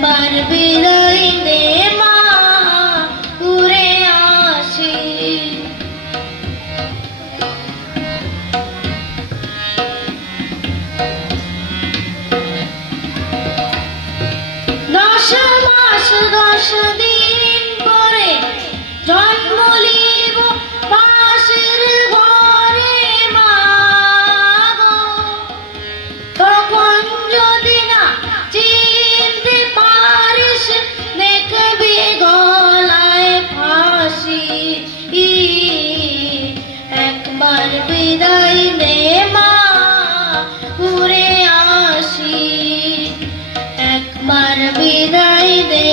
একবার বিদায় দে মা, উড়ে আসি। দশ মাস 10 দিন পরে জন্ম নিব পাশের ঘরে মা গো। তখন যদি না চিনতে পারিস, দেখবি গলায় ফাঁসি। একবার বিদায় দে মা, উড়ে আসি। একবার বিদায় দে